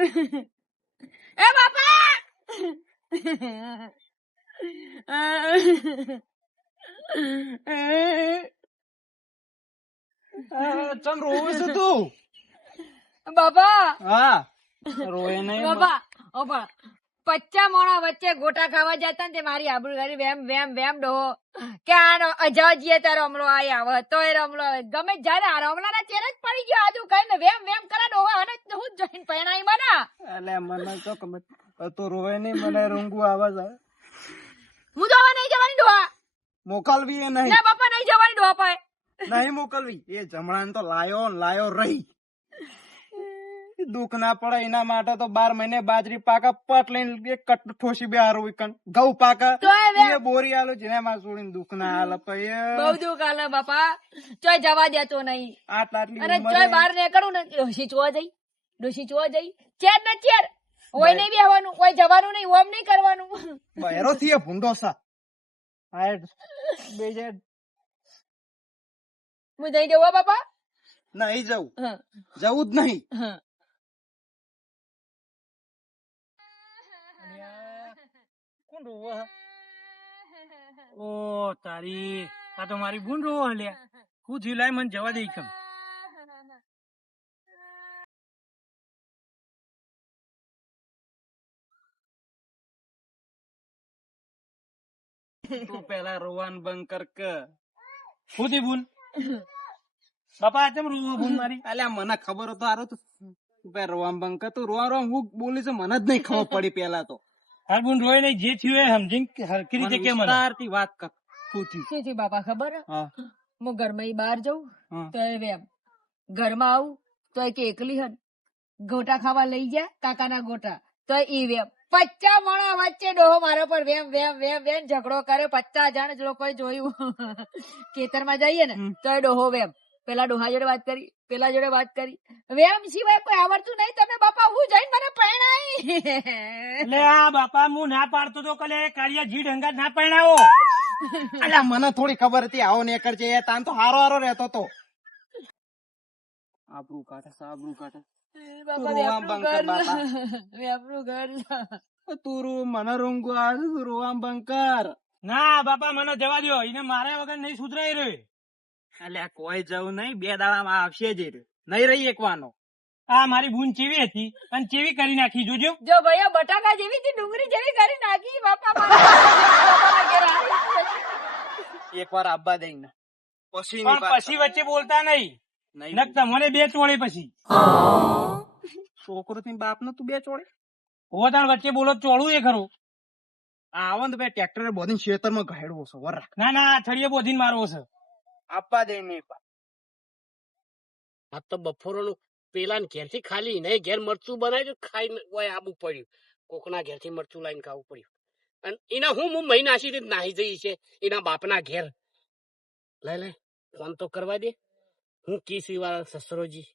એ બાપા ચમ રોવે છે તું? બાપા હા રોવે નહીં બાપા ઓ બા 50 મોણા વચ્ચે ગોટા ખાવા જતા ને તે મારી આબરૂ કરી વેમ વેમ વેમ ડોહો કે આનો અજાજીએ તારો રમલો આય આવે તોય રમલો આવે ગમે જ્યારે આ રમલાના ચેર જ પડી ગયો આજુ કઈને વેમ વેમ કરે ડોહો અને હું જોઈન પરણાઈ બના એટલે મને તો ખબર તું રોવે નહીં, મને રૂંગું આવે છે. હું તો હવે નહીં જવાની ડોહા મોકલવી એ નહીં, ના બાપા નહીં જવાની ડોહા પાય નહીં મોકલવી. એ જમણાને તો લાયો ને લાયો રહી. દુઃખ ના પડે એના માટે તો 12 મહિને બાજરી પાકા પટ લઈને એક કટ ઠોસી બે હારું ઘઉં પાકા એ બોરી આલો જેમાં છોડીને દુઃખ ના હાલ બહુ દુઃખ હાલે બાપા ચોય જવા દેતો નહીં આટલી અને ચોય બહાર નીકળું ને ડોશી જોવા જઈ ચેર ને ચેર હોય નહીં બેહવાનું કોઈ જવાનું નહીં ઓમ નહીં કરવાનું બહેરો થી ભૂંડો સા બે જે હું જઈ દેવા બાપા નહીં જવું જવું જ નહીં. કોણ રોવે? ઓ તારી આ તો મારી બૂન રોવો હલ્યા. હું જીલાય મને જવા દઈ કેમ? તું પેલા રોવાનું બંધ કર કે. હું થી બૂન બાપા આ કેમ રોવો બૂન મારી? અલ્યા મને ખબર હતો હારો તું પેલા રોવાનું બંધ કર. તું રોવા હું બોલી છે મને જ નહીં ખબર પડી. પેલા તો હાર બૂન રોય નહીં, જે થયું એ સમજીને હરખી રીતે કેમ વિસ્તારથી વાત કર. શું થયું? શું થયું બાપા ખબર હા હું ઘરમાં બહાર જઉં હા. તો એ વેમ ઘરમાં આવું તો કે એકલી હન ગોટા ખાવા લઈ ગયા કાકાના ગોટા તો ઈ વેમ 50 માણસ વચ્ચે ડોહો મારા પર વેમ વેમ વેમ વેમ ઝઘડો કરે 50 જણ જ લોકોએ જોયું ખેતરમાં જઈએ ને તો એ ડોહો વેમ પેલા ડોહા જોડે વાત કરી પેલા જોડે વાત કરી વેમ સિવાય કોઈ આવડતું નહીં તમે બાપા હું જઈને મને પરણાઈ એટલે આ બાપા હું ના પાડતો તો કલે કાર્ય જી ઢંગા ના પરણાવો. અલ્યા મને થોડી ખબર હતી આવો ને કરજે. એ તાન તો હારો હારો રહેતો તો. આબરૂ કાઢે સાબરૂ કાઢે. બાપા તું રોવા વેપનું બંધ કર ઘર બાપા. વેપનું ઘર તું મને રૂંગું આવે છે, તું રોવા બંધ કર. ના બાપા મને જવા દો, એને મારા વગર નહીં સુધરાઈ રહ્યો. અલ્યા કોઈ જવું નહીં, 2 દાડામાં આવશે જ એ. નહીં રહી એકવાનો. આ મારી બૂન ચેવી હતી અને ચેવી કરી નાખી જોજો. જો ભૈયા બટાકા જેવી થી ડુંગળી જેવી કરી નાખી બાપા બાપાના ઘેર આવી. એકવાર આબા દઈને પછી પણ પછી વચ્ચે બોલતા નહીં નહીં નકતા મને 2 ચોળે પછી છોકરો થી બાપ નો તું 2 ચોળે હોતાણ વચ્ચે બોલો ચોળું એ ખરું. આવો ને ભાઈ ટ્રેક્ટર બોધી ખેતર માં ઘેડવો છે વર રાખ. ના ના થળીએ બોધીને મારવો છે. આપવા દઈને આ તો બફોરનું પેલા ઘેર થી ખાલી નહીં ઘેર મરચું બનાવ્યું ખાઈને ઓય આબુ પડ્યું. કોકના ઘેર થી મરચું લાવીને ખાવું પડ્યું. અને એના હું મહિના આશી નાહી જઈ છે એના બાપના ઘેર. લે ફોન તો કરવા દે. હું કીસી વાળા સસરોજી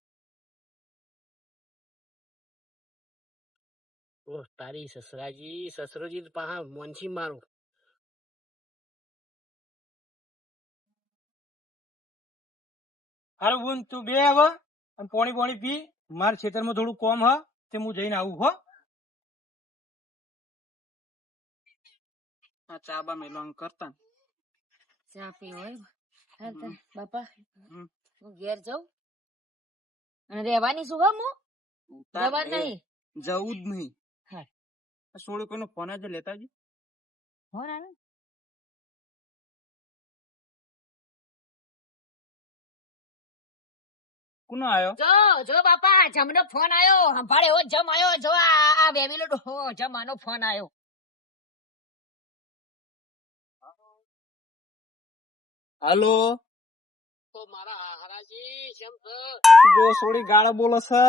ઓ તારી સસરોજી પાહા મોનસી મારું. હારું બૂન તું બે હવે અને પોણી પી. મારા ખેતરમાં થોડું કોમ હ તે હું જઈને આવું હો. ચા બા મેલવાનું કરતા ને. ચા પી હોય બાપા હું ઘેર જાઉં અને રહેવાની શું હું જવા નહીં જવું જ નહીં. હા સોળી કોઈનો ફોન જ લેતા જ હો ના કોનો આવ્યો? જો બાપા જમનો ફોન આવ્યો સંભાળે એવો જમ આવ્યો જો આ વેમીલો ડોહો જમાનો ફોન આવ્યો. હાલો તો મારા હારાજી કેમ છે? જો સોળી ગાળો બોલો છે.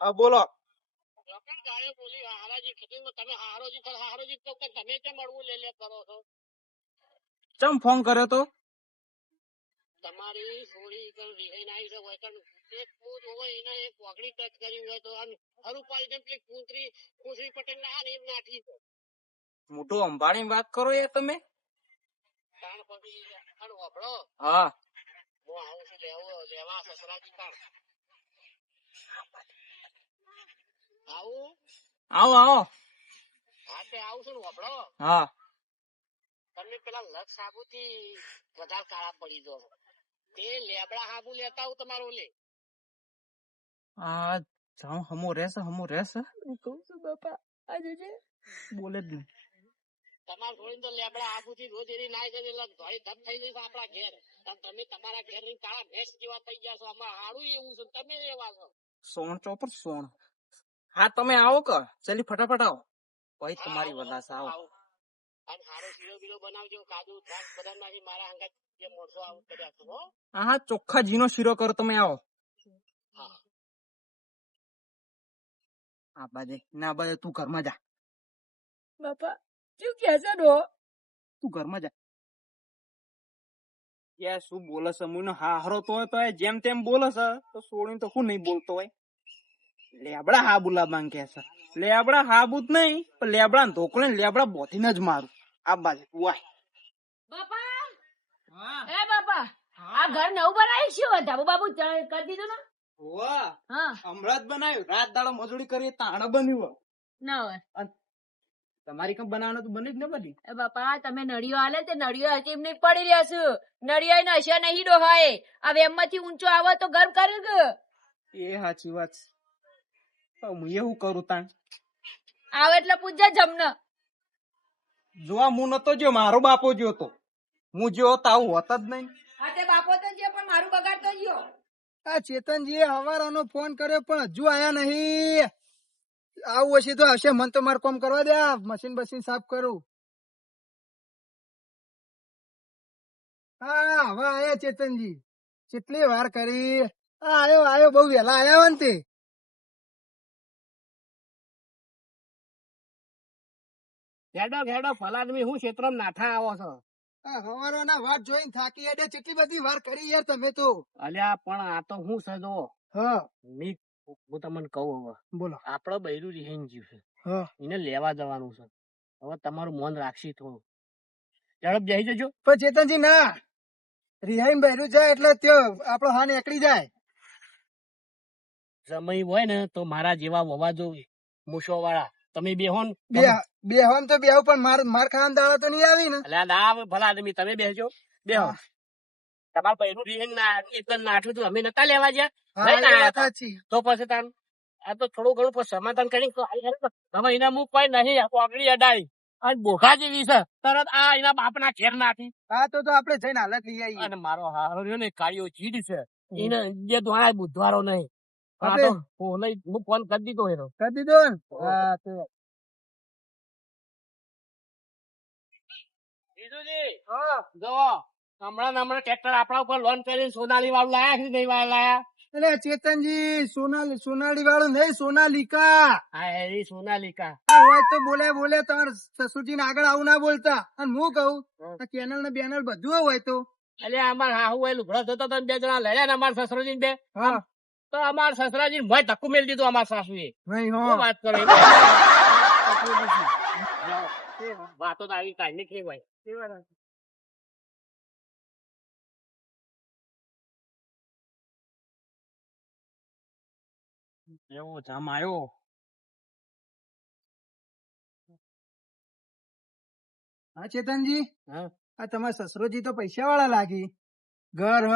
હા બોલો. ગાળે બોલી હારાજી ખેતીમાં તમે હારોજી તો તમે કેમ મળવું લે કરો છો? ચમ ફોન કર્યો તો? તમારી સોળી રિહાઈ નાઈ છે હોય એક પૂત હોય એને એક વાગડી ટચ કરી હોય તો હરું પાડી જેમ પેલી કૂતરી કુસરી પટેલ ના એમ નાઠી છે. મોટું અંબાણી વાત કરો યાર તમે. તાણ પછી વાપરો હા હું આવું છું લેવા સસરાજી તાણ. આવું આવો આવો. હા તે આવું છું ને વાપરો હા તમે પેલા લક્ષ સાબુ થી વધારે કાળા પડી દો તે લેબડા સાબુ લેતા આવું તમારું લે આ જાઉં હમો રહેશે હું કઉ છું બાપા આજે છે બોલે જ નહીં. તમારે જોઈને તો લેબડા સાબુ થી રોજ એની નાઈ જશે એટલે ધોળી ધપ થઈ જશે આપણા ઘેર તમે તમારા ઘેર ની કાળા ભેંસ જેવા થઈ ગયા છો આમાં હાડું એવું છે તમે એવા છો સોણ ચોપર સોણ. હા તમે આવો કે જલ્દી ફટાફટ આવો. ભાઈ તમારી વદાસ આવો. અને હારો શીરો બીરો બનાવજો કાજુ દ્રાક્ષ બદામ નાખી મારા અંગત જે મોઢો આવું કર્યા છો હો હા હા ચોખ્ખા જીનો શીરો કરો તમે આવો. હા આ બાજે ના બાજે તું ઘરમાં જા. બાપા શું કે છે ડો તું ઘરમાં જા. યાર શું બોલે છે મુનો હારો તો હોય તો એ જેમ તેમ બોલે છે તો છોડીને તો હું નહીં બોલતો હોય. લેબડા હાબુ લાબાંગ કે છે. લેબડા હાબુ જ નહીં પણ લેબડા ધોકલે લેબડા બોધીને જ મારું. આ બાજુ વાય. બાપા હા એ બાપા આ ઘર નવું બનાવી શું ધાબુ બાબુ કરી દીધું ને વાહ હા હમણાં જ બનાવ્યું. રાત દાડો મજૂરી કરી તાણ બન્યું. ના હોય તમારી કમ બનાવવાનું તો બની જ ને બધી. એ બાપા તમે નળીઓ આલે તે નળીઓ હજી નહીં પડી રહ્યા છું નળીઓ નશા નહીં ડોહાય આ વેમ માંથી ઊંચો આવે તો ગરમ કર્યું કે એ સાચી વાત છે. તો હું એવું કરું તાણ આવે એટલે પૂછજે જમને જોવા હું નતો જો મારો બાપો જો તો હું જો તો આવું હોત જ નહીં. હા તે બાપો તો જે પણ મારું બગાડ તો ગયો આ ચેતનજી હવારાનો ફોન કર્યો પણ હજુ આયા નહીં. આવું હશે તો આવશે. મન તો મારે કોમ કરવા દે. મશીન બસીન સાફ કરું. હા હવે આયા ચેતનજી. કેટલી વાર કરી. હા આયો બહુ વહેલા આયા હોય ને તે. હેડો ફલાદમી હું ક્ષેત્રમાં નાઠા આવો છો આ હવારોના વાત જોઈને થાકી હેડે. કેટલી બધી વાર કરી યાર તમે તો. અલ્યા પણ આ તો હું સજો હા હું તમને કહું હવે બોલો. આપડે બૈરું રિહાઈ ગયું છે હા એને લેવા જવાનું છે હવે તમારું મન રાખશી થોડું ઝડપ જઈ જજો પણ ચેતનજી ના રિહાઈ બહેરું જાય એટલે ત્યો આપણો હા નીકળી જાય. સમય હોય ને તો મારા જેવા વવા જો મૂછો વાળા તમે બેહો ને બે હોમ તો બેહું પણ માર ખાવાનું દાડા તો નહીં આવી ને. અલ્યા ના આવે ભલા આદમી તમે બેસજો બેહો તમારું બૈરું રિહાઈ ના એટલે નાઠું તું અમે નતા લેવા હા, ગયા એ લઈને આયા વાત તા. સાચી. તો પછી તાન આ તો થોડું ઘણું પછી સમાધાન કરી તો આઈ હેડો. હવે એના મુખ કોઈ નહીં કોગડી અડાઈ અને બોખા જેવી છે તરત આ એના બાપના ઘેર નાખી હા તો આપણે જઈને હાલત લઈ આવીએ. અને મારો હારો રહ્યો ને કાળિયો ચીડ છે એને જે દ્વારા બુધવારો નહીં આ આપણે- તો હું ફોન કરી દીધો એનો કરી દીધો ને. હા તો બીજુજી જો હમણાં ટ્રેક્ટર આપણા ઉપર લોન કરીને સોનાલી વાળું લાયા કે નહીં લાયા એટલે ચેતનજી સોનાલી વાળું નહીં સોનાલિકા. હા એ સોનાલિકા આ હોય તો બોલે તમારા સસુરજી આગળ આવું ના બોલતા. અને હું કહું આ કેનલ ને બેનલ બધું હોય તો એટલે અમારા હાહુ એ લુગડો થતો તો બે જણા લડ્યા ને અમારા સસરોજી બે હા તો અમારા સસરાજી મોય ધક્કુ મેળ દીધું અમારા સાસુએ નહીં શું હો વાત કરો વાતો તો આવી કાઢી નીકળી હોય એવો જામ આવ્યો. હા ચેતનજી હા આ તમારા સસરોજી તો પૈસા વાળા લાગી. ઘર હ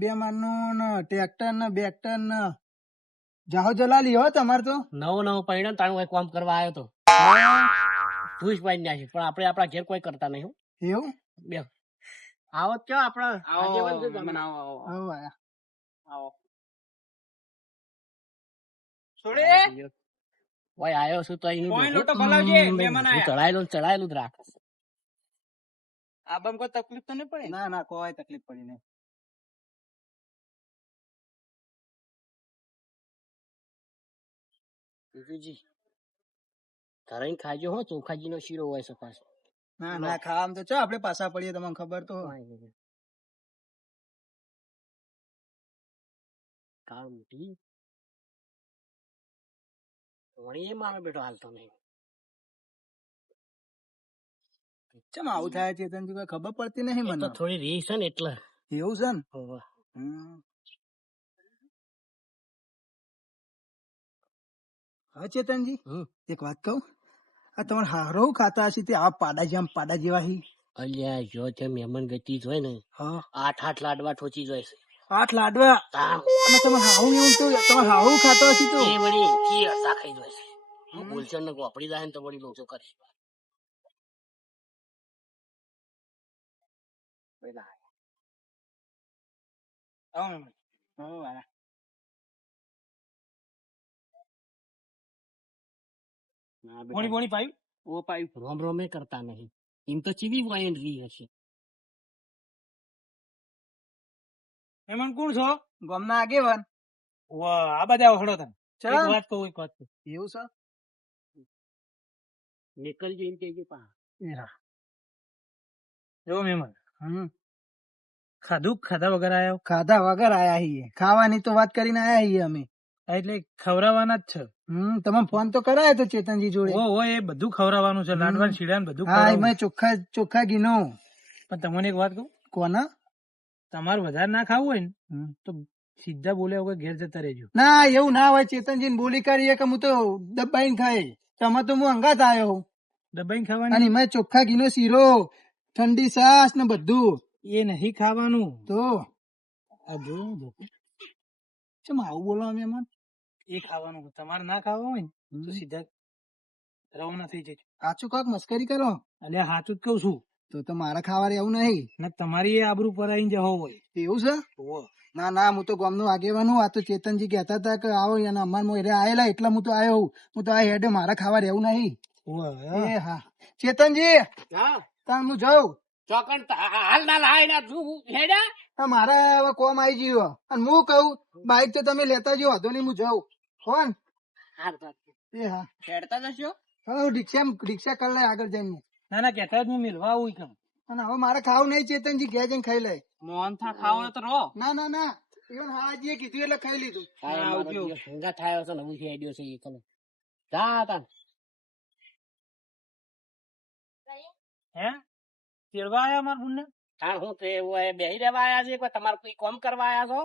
2 માળનું ને ટ્રેક્ટર ને બેક્ટર ને જાહો જલાલી હો તમારે તો. નવો પરિણામ તારું કામ કરવા આવ્યો તો ધૂસ પાડી નાખી પણ આપણે આપણા ઘેર કોઈ કરતા નહીં હો. એવું બે આવો ક્યાં આપણા આગેવાન છે આવો તમે. આવો આવો આયા. આવો છોડે ઓય આયો છું તો એનું કોઈ ડોકું, લોટો ભલાવજે, હું મહેમાન આયા. ચડાયેલું જ રાખ આ બમ કોઈ તકલીફ તો નહીં પડે ને? ના કોઈ તકલીફ પડી નહીં. બીજુજી ધરાઈને ખાજો હો ચોખાજી નો શીરો હોય છે પાછો ના ખાવામાં તો ચો આપણે પાછા પડીએ તમને ખબર તો. કાળ મોટી વણીએ મારો બેટો હાલતો નહીં ચમ આવું થાય ચેતનજી કોઈ ખબર પડતી નહીં એ મને. તો થોડી રીસ છે ને એટલે એવું છે ને. હોવે. હમ. હા ચેતનજી હમ. એક વાત કહું, આ તમારે હારો ખાતા હશે તે આ પાડા જેમ પાડા જેવા હી. અલ્યા જો તે મહેમાન ગતિ જોય ને હા 8 લાડવા ઠોચી જોય છે 8 લાડવા. તામ અને તમારે હાવું એવું તો તમારે હાવું ખાતા હશે તો એ વળી કી હસા ખાઈ જોય છે હું બોલચર ને ગોપડી જાય ને તો વળી લોચો કરે આવો મહેમાન. આવો વાલા. પોણી પોણી પાયું? ઓ પાયું રોમ રોમે કરતા નહીં એમ તો ચીવી વાયન રી હશે મહેમાન કોણ છો? ગામના આગેવાન. વાહ, આ બધા વખડો તમે. ચમ? એક વાત કહું. એવું છે? નીકળજો એમ કે પા જો મહેમાન, હમ ખાધા વગર આયો ખાધા વગર આયા છીએ. ખાવાની તો વાત કરીને આયા છીએ અમે. એટલે ખવડાવવાના જ છે. તમે ફોન તો કરાયો તો ચેતનજી જોડે. ઓ એ બધું ખવડાવવાનું છે. લાડવા શીડા બધું હા ખવડાવવાનું. એમાં ચોખ્ખા ઘીનો. પણ તમને એક વાત કહું, કોના? તમારે વધારે ના ખાવું હોય ને તો સીધા બોલ્યા વગર ઘેર જતા રહેજો. ના એવું ના હોય. ચેતનજી બોલી કરીએ કે હું તો દબાઈને ખાય. તમે તો હું અંગાત આવ્યો. દબાઈને અને ખાવાની એમાં ચોખ્ખા ઘીનો શીરો, ઠંડી છાશ ને બધું. એ નહીં ખાવાનું. તો આ જોયું ચમ આવું બોલો અમે એમાં? એ ખાવાનું. તમારે ના ખાવા હોય ને તો સીધા રવાના થઈ જજો. સાચું કાક મસ્કરી કરો. એટલે સાચું જ કઉ છું. તો મારા ખાવા એવું નહીં. ને તમારી એ આબરૂ પર આવીને જવો હોય. એવું છે? ના ના, હું તો ગામનો આગેવાન હું. આ તો ચેતનજી કહેતા હતા કે આવો અને અમારમાં આયેલા એટલે હું તો આવ્યો. હું તો આ હેડે મારા ખાવા રહેવું નહીં. એ હા ચેતનજી, હા તાન હું જાઉં. ચોકન હાલ ના લાય ના તું હેડા મારે હવે કોમ આવી ગયો. અને હું કહું બાઈક તો તમે લેતા જો, વાંધો નહીં, હું જાઉં. કોણ? એ હા હેડતા જશો હવે રિક્ષા કરી લે આગળ જઈને. ના ના કેતા હું મિલવા આવું કેમ. અને હવે મારે ખાવું નહીં. ચેતનજી ઘેર જઈને ખાઈ લે. મોહન થા ખાવો તો રહો. ના ના ના, even હાજીએ કીધું એટલે ખાઈ લીધું. હંગા થાય છે ને હું હેડ્યો છે એ કલો જા તા હે તેડવા આયા માર બુનને? તાણ હું તે બેહી રહેવા આયા છે કોઈ તમારે કોઈ કામ કરવા આયા છો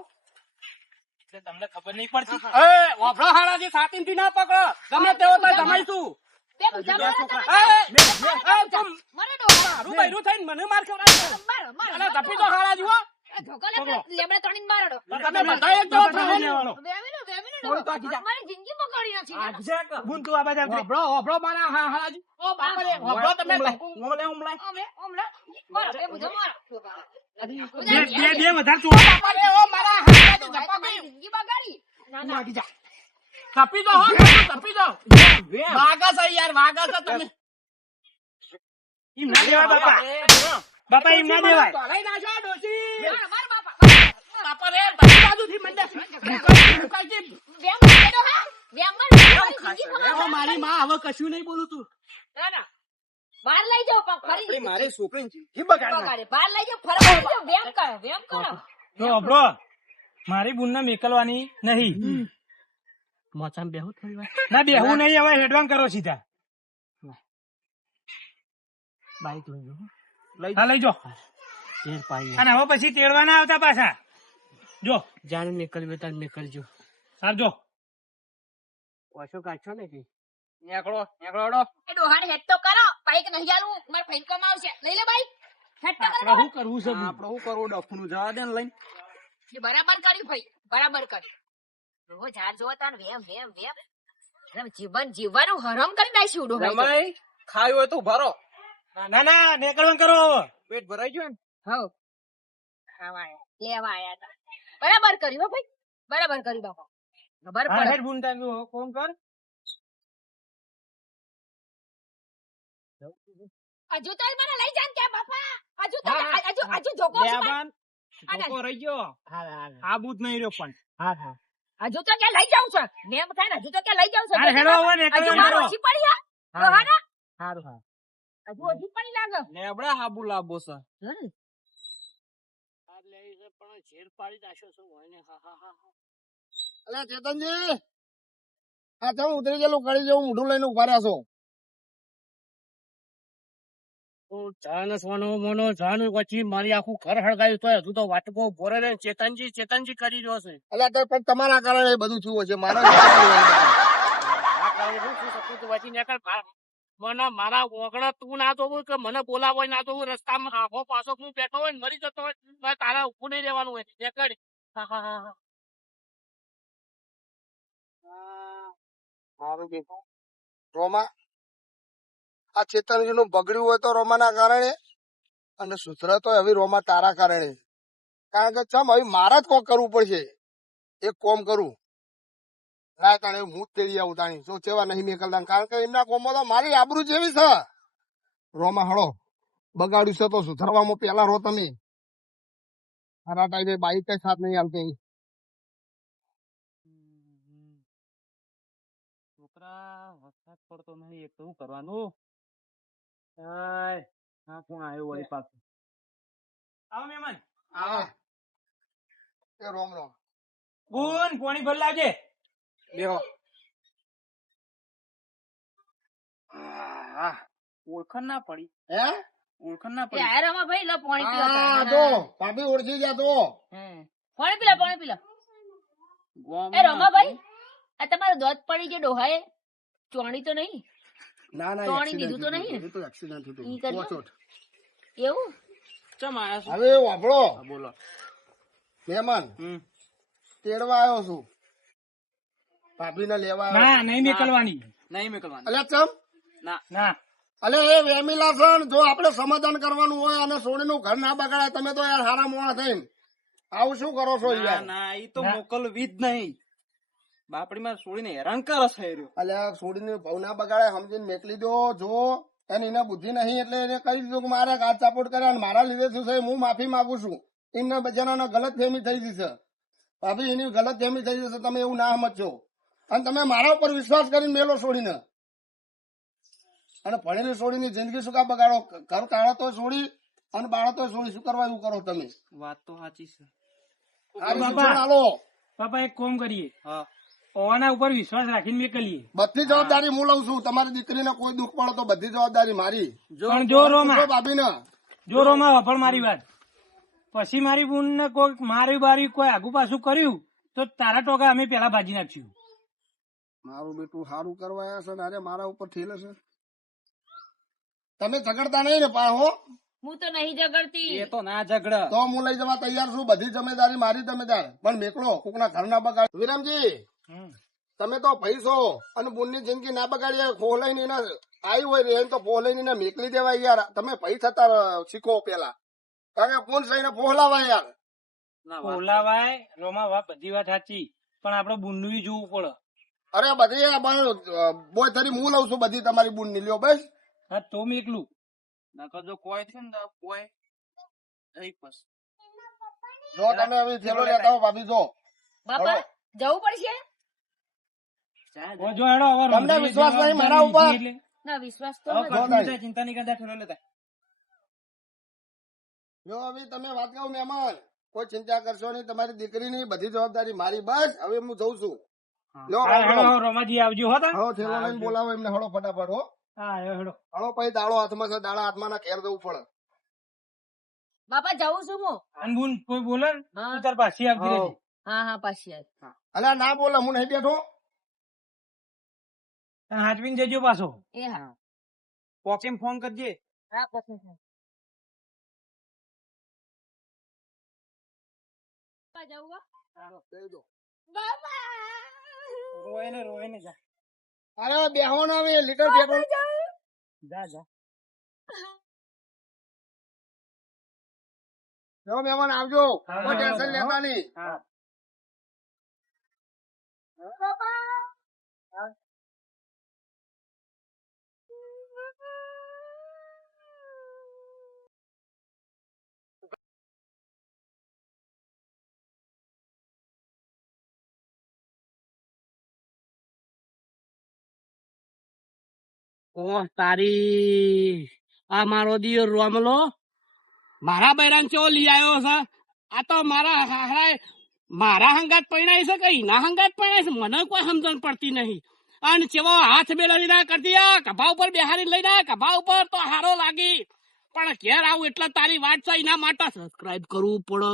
એટલે તમને ખબર નહીં પડતી. એ વાફળો હાડાજી સાતીનથી ના પકડો ગમે તેવો તો જમાઈશું મારું બૈરું થઈને મને માર ખવડાવી અરે ધપી તો હાડાજી હો તમે બધા એક જેવો થયો ને. બુન તું આ બાજુ આવજે. હોભળો મારા હાડાજી. ઓ બાપા રે હોભળો તમે ઓમલે બે વધારે તું બાપા રે ઓ મારા હાડાજી ધપી દો હો ધપી દો વાગા છે યાર વાગા છે તમે ઈમ ના દેવાય બાપા બાપા ઈમ ના દેવાય લઈ નાખો ડોસી બાપા રે બધી બાજુથી મંડે મારી માં હવે કશું નહીં બોલું તું બહાર લઈ જાઓ પણ ફરી મારી છોકરી જિંદગી બગાડી. બહાર લઈ જાઓ ફરવા લઈ જાઓ વેમ કરો જો અબરો મારી બુનને મેકલવાની નહીં. મોચામ બેહું થોડી વાર ના બેહું નહીં. હવે હેડવાન કરો સીધા. બાઈક લઈ જાઓ હા લઈ જો. તેર પાઈ અને હવે પછી તેડવા ના આવતા પાછા. જો જાણે નીકળ્યો તાર નીકળજો સાર જો ઓછો કાઢશો ને કે નીકળો એ ડોહાને હેડ તો કરો બાઈક નહીં આલું મારા ફઈન કોમ આવશે લઈ લે બાઈક હેડ તો કરો શું કરવું છે? આપડે શું કરવું? ડફનું જવા દે ને લઈને. બરાબર કર્યું ભાઈ બરાબર કર્યું રોજ હાથ જોતા ને વેમ જીવવાનું હરામ કરી નાખ્યું ડોહાઈ ખાયું હોય તો ભરો. ના ના નીકળવાનું કરો. પેટ ભરાઈ ગયું ને? હવ ખાવા લેવા આયા હતા બરાબર કર્યું હો ભાઈ બરાબર કર્યું બાપા ખબર હા પડે હેડ બુન તાર કોમ કર. હજુ તો મને લઈ જાન કે બાપા હજુ તો હજુ જોકો છું લેવાન જોકો રહી ગયો. હા આ બુત નહીં રહ્યો પણ. હા હજુ તો કે લઈ જાઉં છું મેમ થાય ને હજુ તો કે લઈ જાઉં છું હાલ હેડો હવે હજુ નીકળવાનું માર કરો. ઓછી પડી હે ડોહાના સારું હા હજુ ઓછી પડી લાગે લેબડા હાબુ લાવવો છે. પણ ઝેર પાડી નાખ્યો છો હોય હા હા હા અલે ચેતનજી, આ તમે ઉતરી ગયેલું કરી જેવું મોઢું લઈને ઉભા રહ્યા છો. જાન સોનો મોનો જાન પછી મારી આખું ઘર હળગાયું તો હજુ તો વાટકો ભોરે રે ચેતનજી કરી રહ્યો છે એટલે પણ તમારા કારણે એ બધું થયું હશે. મારા કારણે તારું શું શું થતું હતું વચ્ચે નીકળ મને મારા ઓગણા તું ના જોવું કે મને બોલાવો ના જોવું રસ્તામાં આખો પાછો હું બેઠો હોય ને મરી જતો હોય મારે તારા ઉભું નહીં રહેવાનું હોય નીકળ હા હા હા મારું બેટું રોમા આ ચેતનજી નું બગડ્યું હોય તો રોમાના કારણે અને સુધરતો હવે રોમા તારા કારણે કારણ કે ચમ હવે મારે જ કોક કરવું પડશે એક કોમ કરું ના તાણે હું જ તેડી આવું તાણી જો ચેવા નહીં મેકલતા કારણ કે એમના કોમો તો મારી આબરૂ જેવી છે રોમા હળો બગાડ્યું છે તો સુધારવામાં પેલા રો તમે મારા ટાઈમે બાઈક કઈ સાથ નહીં આવતી છોકરા વરસાદ પડતો નહીં એક તો શું કરવાનું હાય હા કોણ આવ્યો વળી પાછું આવો મહેમાન હા એ રોમ રોમ બુન પાણી ભર લાવજે બેહો ઓળખાણ ના પડી હે ઓળખાણ ના એ પડી આ રમાભાઈ લો પાણી પીલો હા તો ભાભી ઓળખી ગયા તો પાણી પીલો પાણી પીલો ગોમ એ રમાભાઈ આ તમારો દોત પડી ગયો ડોહાએ ચોણી તો નહીં ના ના તોણી દીધું તો નહીં ને? એ તો એક્સિડન્ટ થયું ઈ કર્યું? પોચોટ. એવું ચમ આયા છો હવે વાપરો હા, બોલો મહેમાન તેડવા આવ્યો છું ભાભી ને લેવા આવ્યો ના નહીં નીકળવાની નહીં નીકળવાની અલ્યા ચમ ના ના અલે એ વેમીલા સણ જો આપણે સમાધાન કરવાનું હોય અને સોનીનું ઘર ના બગાડાય તમે તો યાર હારા મોણા થઈને આવું શું કરો છો ના યાર ના ઈ તો મોકલવી જ નહીં બાપડી માં છોડીને હેરાન કરે છે એ રહ્યો. અલ્યા સોડીને ભાવ ના બગાડે સમજીને મેકલી દો જો એને બુદ્ધિ નહીં એટલે એને કહી દીધું કે મારે ગાત ચાપોટ કર્યા અને મારા લીધે શું છે હું માફી માંગુ છું એમને બજારના ગલત ફેમી થઈ જશે ભાભી એની ગલત ફેમી થઈ જશે તમે એવું ના સમજો અને તમે મારા ઉપર વિશ્વાસ કરીને મેલો છોડીને અને ભણેલી છોડીની જિંદગી શું કા બગાડો ઘર કાઢો તો છોડી અને બાળો તો છોડી શું કરવા એવું કરો તમે વાત તો સાચી છે આ શિક્ષણ આલો બાપા એક કોમ કરીએ હા ઓવાના ઉપર વિશ્વાસ રાખીને મેકલીએ બધી જવાબદારી હું લઉં છું તમારી દીકરીને કોઈ દુઃખ પડે તો બધી જવાબદારી મારી પણ જો રોમા ભાભીને જો રોમા વફળ મારી વાત પછી મારી બુન ને કોઈ મારી બારી કોઈ આગુ પાછું કર્યું તો તારા ટોકા અમે પેલા ભાજી નાખ્યું મારું બેટું સારું કરવા આવ્યા છે ને અરે મારા ઉપર ઠેલે છે તમે ઝઘડતા નહીં ને પા હો હું તો નહીં ઝઘડતી એ તો ના ઝઘડે તો હું લઈ જવા તૈયાર છું બધી જમેદારી મારી જમેદાર પણ મેકલો કોકના ઘર ના બગાડ વિરામજી તમે તો ભાઈ છો અને બુનની જિંદગી ના બગાડીએ ફોલાઈને એના આવી હોય એને તો ફોલાઈને એને મેકલી દેવાય યાર તમે ભાઈ થતા શીખો પેલા કારણ કે પૂન સહીને ફોલાવાય યાર ના વાત બોલાવાય રોમા વાત બધી વાત સાચી પણ આપડે બુનનું જોવું પડે અરે બધી બોય થરી હું લઉં છું બધી તમારી બુન ની લ્યો બસ હા તો મેકલું નકર જો કોઈ છે ને તો કોઈ એક બસ જો તમે હવે થેલો લેતા હો ભાભી જો બાપા જવું પડશે ઓ જો હેડો હવે તમને રમઝાઈ વિશ્વાસ નહીં જવાબદારી મારા ઉપર? લીધી એટલે. ના વિશ્વાસ તો હવે નથી. કશું નહીં થાય, ચિંતા નહીં કરતા ઠેલો લેતા જો હવે તમે વાત કહો મહેમાન કોઈ ચિંતા કરશો નહીં તમારી દીકરીની બધી જવાબદારી મારી બસ હવે હું જઉં છું લો હા, હેડો રોમાજી આવજો હો તા હળો થેલો લઈને બોલાવો એમને હળો ફટાફટ હો હા હેડો હળો પછી દાડો હાથમાં છે દાડા હાથમાં ના ઘેર જવું પડે બાપા જવું છું હું અને બુન કોઈ બોલે ને, હા. તું તાર પાછી આવતી હા. રહેજે. હા હા પાછી આવી અલ્યા ના બોલે હું નહીં બેઠો અને હાચવીને જજો પાછો એ હા પોકેમ ફોન કરજે હા પછી બાપા જવું હો? કહી દો. બાપા રોય ને જા અરે બેહો ના હવે લીટર પેટ્રોલ જા જા જો મહેમાન આવજો હા, કોઈ હા, ટેન્શન હા. લેતા નહીં હા ઓ તારી આ મારો દિયો રોમલો મારા બૈરાન ચો લઈ આવ્યો છે આ તો મારા હાહરાએ મારા હંગાત પરણાય છે કે એના હંગાત પરણાય છે મને કોઈ સમજણ પડતી નહીં અને ચેવો હાથ બેલાવી ના કરતી આ કભા ઉપર બેહારી લઈને આ કભા ઉપર તો હારો લાગી પણ ઘેર આવું એટલે તારી વાત છે એના માટે સબસ્ક્રાઇબ કરવું પડે